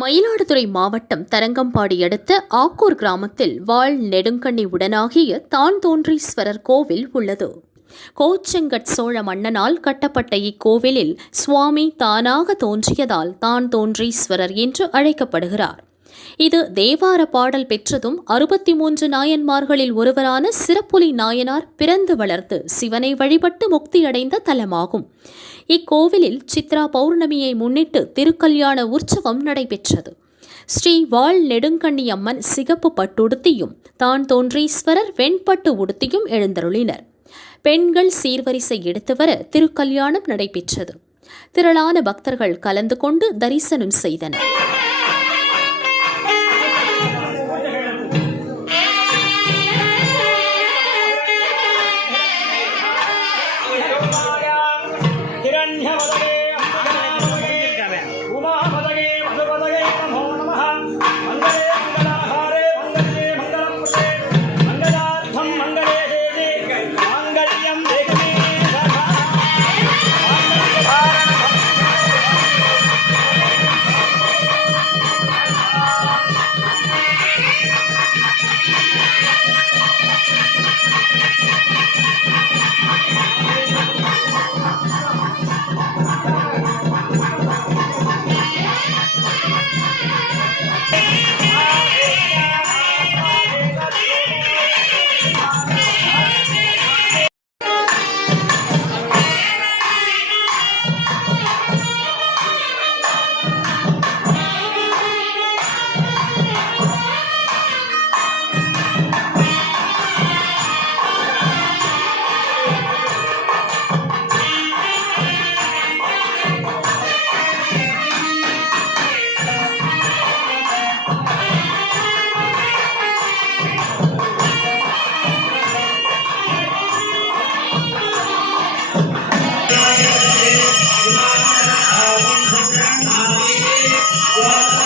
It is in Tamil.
மயிலாடுதுறை மாவட்டம் தரங்கம்பாடி அடுத்த ஆக்கூர் கிராமத்தில் வாள் நெடுங்கண்ணி உடனாகிய தான்தோன்றீஸ்வரர் கோவில் உள்ளது. கோச்செங்கட் சோழ மன்னனால் கட்டப்பட்ட இக்கோவிலில் சுவாமி தானாக தோன்றியதால் தான்தோன்றீஸ்வரர் என்று அழைக்கப்படுகிறார். இது தேவார பாடல் பெற்றதும் 63 நாயன்மார்களில் ஒருவரான சிறப்புலி நாயனார் பிறந்து வளர்ந்து சிவனை வழிபட்டு முக்தியடைந்த தலமாகும். இக்கோவிலில் சித்ரா பௌர்ணமியை முன்னிட்டு திருக்கல்யாண உற்சவம் நடைபெற்றது. ஸ்ரீ வாள் நெடுங்கண்ணி அம்மன் சிகப்பு பட்டுடுத்தியும் தான்தோன்றீஸ்வரர் வெண்பட்டு உடுத்தியும் எழுந்தருளினர். பெண்கள் சீர்வரிசை எடுத்து வர திருக்கல்யாணம் நடைபெற்றது. திரளான பக்தர்கள் கலந்து கொண்டு தரிசனம் செய்தனர். Yeah.